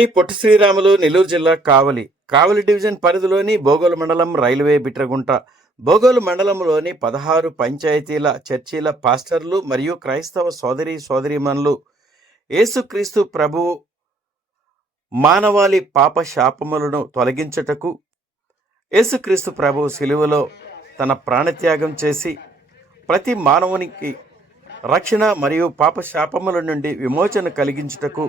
శ్రీ పొట్టి శ్రీరాములు నెల్లూరు జిల్లా కావలి కావలి డివిజన్ పరిధిలోని బోగోలు మండలం రైల్వే బిట్రగుంట. బోగోలు మండలంలోని పదహారు పంచాయతీల చర్చిల పాస్టర్లు మరియు క్రైస్తవ సోదరి సోదరీమణులు. యేసుక్రీస్తు ప్రభువు మానవాళి పాప శాపములను తొలగించుటకు యేసుక్రీస్తు ప్రభువు సిలువలో తన ప్రాణత్యాగం చేసి ప్రతి మానవునికి రక్షణ మరియు పాప శాపముల నుండి విమోచన కలిగించుటకు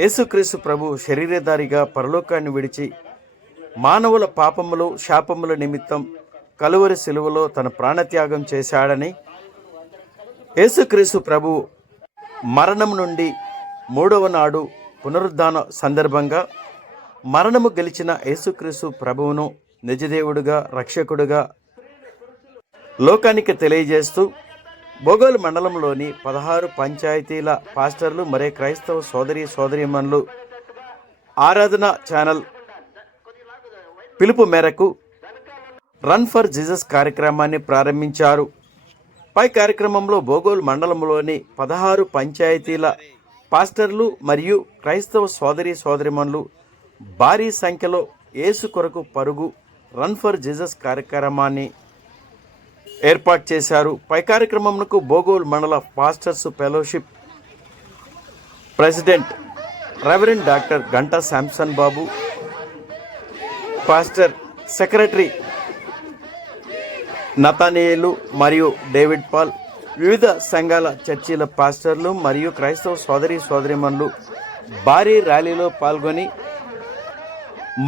యేసుక్రీస్తు ప్రభు శరీరధారిగా పరలోకాన్ని విడిచి మానవుల పాపములు శాపముల నిమిత్తం కలువరి శిలువలో తన ప్రాణత్యాగం చేశాడని యేసుక్రీస్తు ప్రభు మరణం నుండి మూడవ నాడు పునరుద్ధాన సందర్భంగా మరణము గెలిచిన యేసుక్రీస్తు ప్రభువును నిజదేవుడుగా రక్షకుడుగా లోకానికి తెలియజేస్తూ బోగోలు మండలంలోని పదహారు పంచాయతీల పాస్టర్లు మరే క్రైస్తవ సోదరి సోదరిమన్లు ఆరాధన ఛానల్ పిలుపు మేరకు రన్ ఫర్ జీసస్ కార్యక్రమాన్ని ప్రారంభించారు. పై కార్యక్రమంలో బోగోలు మండలంలోని పదహారు పంచాయతీల పాస్టర్లు మరియు క్రైస్తవ సోదరి సోదరిమణులు భారీ సంఖ్యలో ఏసు కొరకు పరుగు రన్ ఫర్ జీసస్ కార్యక్రమాన్ని ఏర్పాటు చేశారు. పై కార్యక్రమంకు బోగోల్ మండల pastors fellowship president reverend doctor Ganta Samson Babu pastor secretary Nathaniel మరియు డేవిడ్ పాల్ వివిధ సంఘాల చర్చిల పాస్టర్లు మరియు క్రైస్తవ సోదరి సోదరిమణులు భారీ ర్యాలీలో పాల్గొని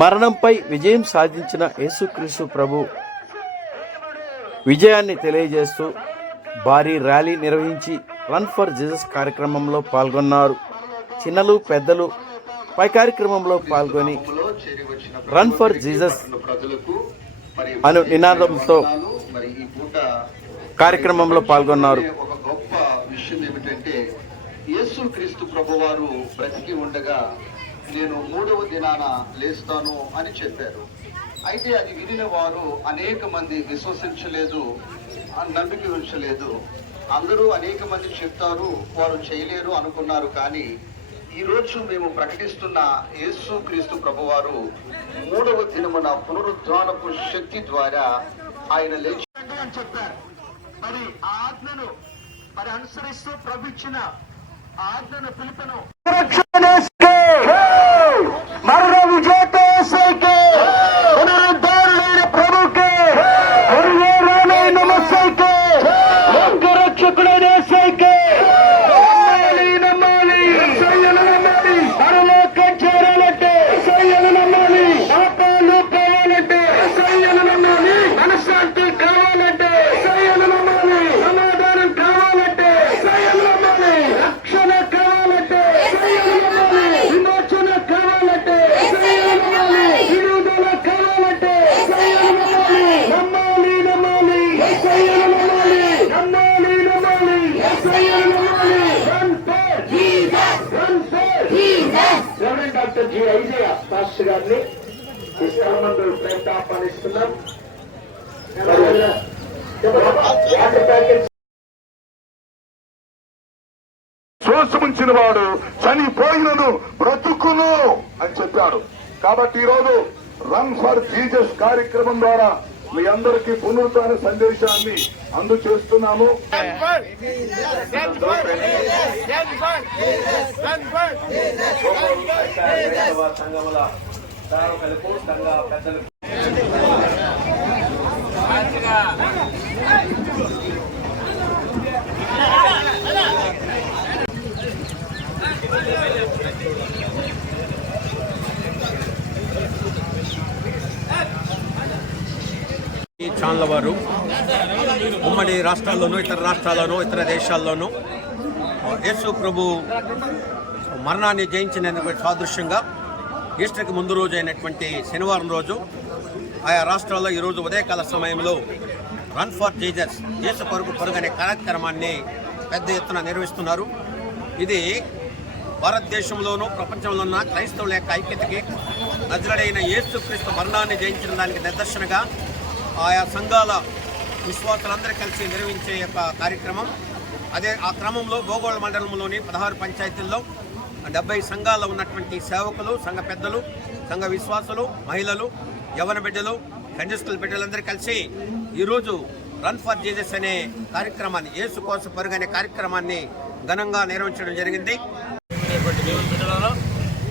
మరణంపై విజయం సాధించిన యేసుక్రీస్తు ప్రభు విజయాన్ని తెలియజేస్తూ భారీ ర్యాలీ నిర్వహించి రన్ ఫర్ జీసస్ కార్యక్రమంలో పాల్గొన్నారు. చిన్నలు పెద్దలు పై కార్యక్రమంలో పాల్గొని రన్ ఫర్ జీసస్ అను నినాదంతో కార్యక్రమంలో పాల్గొన్నారు. ఒక గొప్ప విషయం ఏమిటంటే యేసు క్రీస్తు ప్రభువారు బ్రతికి ఉండగా నేను మూడవ దినాన లేస్తాను అని చెప్పారు. అయితే అది వినిన వారు అనేక మంది విశ్వసించలేదు నమ్మిక ఉంచలేదు. అందరూ అనేక మంది చెప్తారు వారు చేయలేరు అనుకున్నారు కానీ ఈ రోజు మేము ప్రకటిస్తున్న యేసు క్రీస్తు ప్రభువారు మూడవ దినమున పునరుద్ధానపు శక్తి ద్వారా ఆయన లేచి అని చెప్పారు. మరి ఆజ్ఞను మరి అనుసరిస్తూ ప్రభు ఇచ్చిన ఆజ్ఞను పిలుపును. జి ఐజయ పాస్టర్ గారిని ఈ స్థానంలో ఆహ్వానిస్తున్నాం శ్వాసముంచిన వాడు చనిపోయినను బ్రతుకును అని చెప్పాడు. కాబట్టి ఈరోజు రన్ ఫర్ జీజస్ కార్యక్రమం ద్వారా మీ అందరికీ పునరుత్న సందేశాన్ని అందజేస్తున్నాము ఈ ఛానల్ వారు ఉమ్మడి రాష్ట్రాల్లోనూ ఇతర రాష్ట్రాల్లోనూ ఇతర దేశాల్లోనూ. యేసు ప్రభు మరణాన్ని జయించిన సాదృశ్యంగా ఈస్టర్కి ముందు రోజు అయినటువంటి శనివారం రోజు ఆయా రాష్ట్రాల్లో ఈరోజు ఉదయకాల సమయంలో రన్ ఫర్ జీజస్ యేసు పరుగు పరుగు అనే కార్యక్రమాన్ని పెద్ద ఎత్తున నిర్వహిస్తున్నారు. ఇది భారతదేశంలోనూ ప్రపంచంలో ఉన్న క్రైస్తవుల యొక్క ఐక్యతకి నజరడైన యేసుక్రీస్తు మరణాన్ని జయించిన దానికి నిదర్శనగా ఆయా సంఘాల విశ్వాసులందరూ కలిసి నిర్వహించే యొక్క కార్యక్రమం. అదే ఆ క్రమంలో గోగోళ మండలంలోని పదహారు పంచాయతీల్లో డెబ్బై సంఘాల్లో ఉన్నటువంటి సేవకులు సంఘ పెద్దలు సంఘ విశ్వాసులు మహిళలు యవన బిడ్డలు కంజస్టల్ బిడ్డలందరూ కలిసి ఈరోజు రన్ ఫర్ జీజస్ అనే కార్యక్రమాన్ని యేసు కోసం పరుగు అనే కార్యక్రమాన్ని ఘనంగా నిర్వహించడం జరిగింది.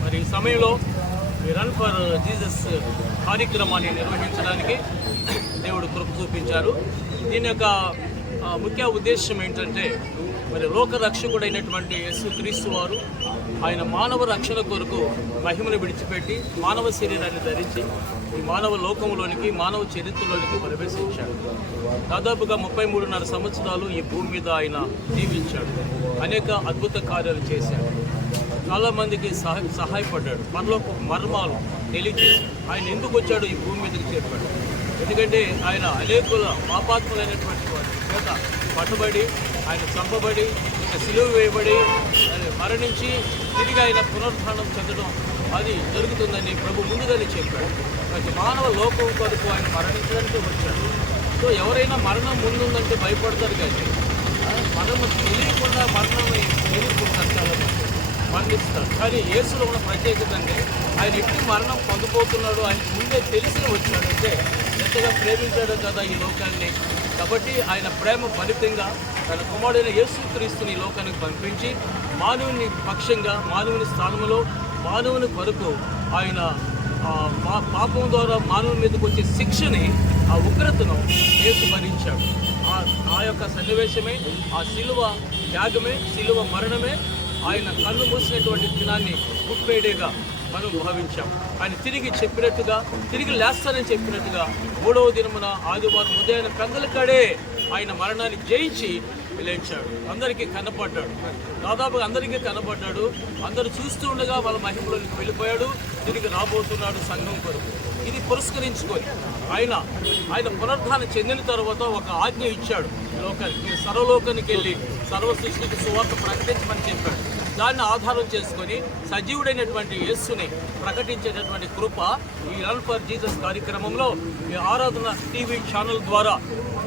మరి ఈ సమయంలో రన్ ఫర్ జీసస్ కార్యక్రమాన్ని నిర్వహించడానికి దేవుడు కృప చూపించారు. దీని యొక్క ముఖ్య ఉద్దేశం ఏంటంటే మరి లోక రక్షకుడైనటువంటి యేసు క్రీస్తు వారు ఆయన మానవ రక్షణ కొరకు మహిమను విడిచిపెట్టి మానవ శరీరాన్ని ధరించి ఈ మానవ లోకంలోనికి మానవ చరిత్రలోనికి ప్రవేశించాడు. దాదాపుగా ముప్పై మూడున్నర సంవత్సరాలు ఈ భూమి మీద ఆయన జీవించాడు. అనేక అద్భుత కార్యాలు చేశాడు. చాలా మందికి సహాయ సహాయపడ్డాడు. మనలో మర్మాలు తెలియజేసి ఆయన ఎందుకు వచ్చాడు ఈ భూమి మీదకి చెప్పాడు ఎందుకంటే ఆయన అనేకుల పాపాత్ములైనటువంటి వారి చేత పట్టుబడి ఆయన చంపబడి ఇక సిలువ వేయబడి ఆయన మరణించి తిరిగి ఆయన పునరుద్ధానం చెందడం అది జరుగుతుందని ప్రభు ముందుగానే చెప్పాడు. ప్రతి మానవ లోకం కొరకు ఆయన మరణించడానికి వచ్చాడు. సో ఎవరైనా మరణం ముందుందంటే భయపడతారు కానీ ఆ, మరణం తెలియకుండా మరణం మరణిస్తాడు కానీ యేసులో ఉన్న ప్రత్యేకత అంటే ఆయన ఎట్టి మరణం పొందబోతున్నాడు ఆయన ముందే తెలిసి వచ్చాడంటే ఎంతగా ప్రేమించాడు కదా ఈ లోకాన్ని. కాబట్టి ఆయన ప్రేమ ఫలితంగా తన కుమారుడైన యేసుక్రీస్తుని ఈ లోకానికి పంపించి మానవుని పక్షంగా మానవుని స్థానంలో మానవుని కొరకు ఆయన మా పాపం ద్వారా మానవుని మీదకి వచ్చే శిక్షని ఆ ఉగ్రతను యేసు భరించాడు. ఆ- ఆ యొక్క సన్నివేశమే ఆ శిలువ త్యాగమే శిలువ మరణమే ఆయన కళ్ళు మూసినటువంటి దినాన్ని గుడ్ ఫ్రైడేగా మనం భావించాం. ఆయన తిరిగి చెప్పినట్టుగా తిరిగి లేస్తానని చెప్పినట్టుగా మూడవ దినమున ఆదివారం ఉదయాన పెందల కాడే ఆయన మరణాన్ని జయించి లేచాడు. అందరికీ కనపడ్డాడు. దాదాపుగా అందరికీ కనపడ్డాడు. అందరు చూస్తూ ఉండగా వాళ్ళ మహిమలోకి వెళ్ళిపోయాడు. తిరిగి రాబోతున్నాడు సంఘం కొరకు. ఇది పురస్కరించుకొని ఆయన ఆయన పునరుద్ధానం చెందిన తర్వాత ఒక ఆజ్ఞ ఇచ్చాడు. లోకానికి సర్వలోకానికి వెళ్ళి సర్వ సృష్టికి సువార్త ప్రకటించమని చెప్పాడు. దాన్ని ఆధారం చేసుకొని సజీవుడైనటువంటి యేస్సుని ప్రకటించేటటువంటి కృప ఈ రన్ ఫర్ జీసస్ కార్యక్రమంలో ఈ ఆరాధన టీవీ ఛానల్ ద్వారా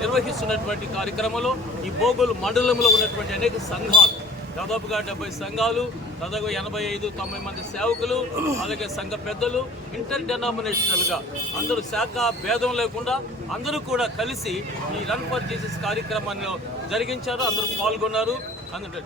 నిర్వహిస్తున్నటువంటి కార్యక్రమంలో ఈ బోగోలు మండలంలో ఉన్నటువంటి అనేక సంఘాలు దాదాపుగా డెబ్బై సంఘాలు దాదాపు ఎనభై ఐదు తొంభై మంది సేవకులు అలాగే సంఘ పెద్దలు ఇంటర్ డెనామినేషనల్గా అందరూ శాఖ భేదం లేకుండా అందరూ కూడా కలిసి ఈ రన్ ఫర్ జీసస్ కార్యక్రమాన్ని జరిగించారు. అందరూ పాల్గొన్నారు.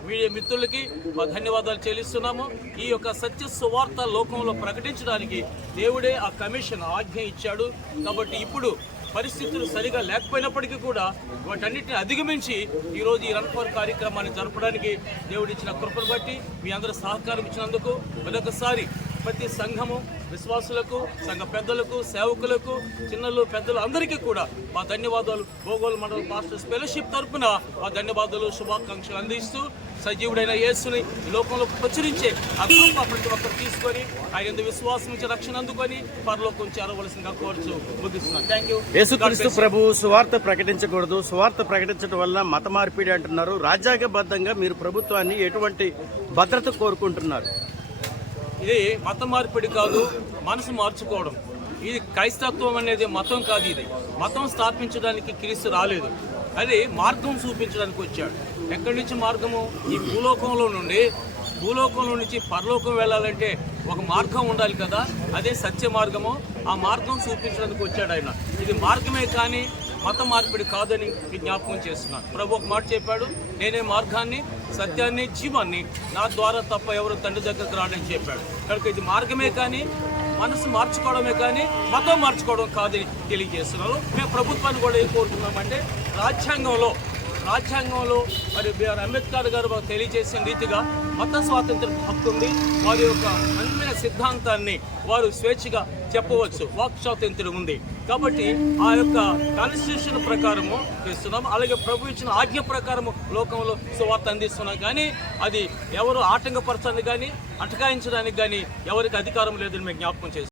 మీడియా మిత్రులకి మా ధన్యవాదాలు చెల్లిస్తున్నాము. ఈ యొక్క సత్య సువార్త లోకంలో ప్రకటించడానికి దేవుడే ఆ కమిషన్ ఆజ్ఞ ఇచ్చాడు. కాబట్టి ఇప్పుడు పరిస్థితులు సరిగా లేకపోయినప్పటికీ కూడా వాటన్నిటిని అధిగమించి ఈరోజు ఈ రన్ ఫర్ కార్యక్రమాన్ని జరపడానికి దేవుడిచ్చిన కృపను బట్టి మీ అందరూ సహకారం ఇచ్చినందుకు మరొకసారి ప్రతి సంఘము విశ్వాసులకు సంఘ పెద్దలకు సేవకులకు చిన్నలు పెద్దలు అందరికీ కూడా మా ధన్యవాదాలు. భోగోల్ మండల మాస్టర్స్ ఫెలోషిప్ తరపున మా ధన్యవాదాలు శుభాకాంక్షలు అందిస్తూ సజీవుడైన యేసుని లోకంలో ప్రచురించే ఆ కృప ప్రతి ఒక్కరు తీసుకొని ఆయన విశ్వాసం నుంచి రక్షణ అందుకొని పరలోకం చేరవలసిందిగా కోరుచు ముగిస్తున్నాను థ్యాంక్ యూ యేసుక్రీస్తు ప్రభు సువార్త ప్రకటించకూడదు. సువార్త ప్రకటించడం వల్ల మత మార్పిడి అంటున్నారు. రాజ్యాంగబద్ధంగా మీరు ప్రభుత్వాన్ని ఎటువంటి భద్రత కోరుకుంటున్నారు? ఇది మత మార్పిడి కాదు మనసు మార్చుకోవడం. ఇది క్రైస్తత్వం అనేది మతం కాదు ఇది. మతం స్థాపించడానికి క్రీస్తు రాలేదు. అది మార్గం చూపించడానికి వచ్చాడు. ఎక్కడి నుంచి మార్గము? ఈ భూలోకంలో నుండి. భూలోకంలో నుంచి పరలోకం వెళ్ళాలంటే ఒక మార్గం ఉండాలి కదా? అదే సత్య మార్గము. ఆ మార్గం చూపించడానికి వచ్చాడు ఆయన. ఇది మార్గమే కానీ మత మార్పిడి కాదని జ్ఞాపకం చేస్తున్నాను ప్రభు ఒక మాట చెప్పాడు నేనే మార్గాన్ని సత్యాన్ని జీవాన్ని నా ద్వారా తప్ప ఎవరు తండ్రి దగ్గరకు రాడని చెప్పాడు. కనుక ఇది మార్గమే కానీ మనసు మార్చుకోవడమే కానీ మతం మార్చుకోవడం కాదని తెలియజేస్తున్నాను మేము ప్రభుత్వాన్ని కూడా ఏం కోరుతున్నామంటే రాజ్యాంగంలో రాజ్యాంగంలో మరి బిఆర్ అంబేద్కర్ గారు మాకు తెలియజేసిన రీతిగా మత స్వాతంత్రం హక్కు ఉంది. వారి యొక్క అంతిమ సిద్ధాంతాన్ని వారు స్వేచ్ఛగా చెప్పవచ్చు. వాక్ స్వాతంత్రం ఉంది. కాబట్టి ఆ యొక్క కాన్స్టిట్యూషన్ ప్రకారము చేస్తున్నాం అలాగే ప్రభు ఇచ్చిన ఆజ్ఞ ప్రకారము లోకంలో సువార్త అందిస్తున్నాం. కానీ అది ఎవరు ఆటంకపరచడానికి కానీ అటకాయించడానికి కానీ ఎవరికి అధికారం లేదని మేము జ్ఞాపకం చేస్తున్నాం.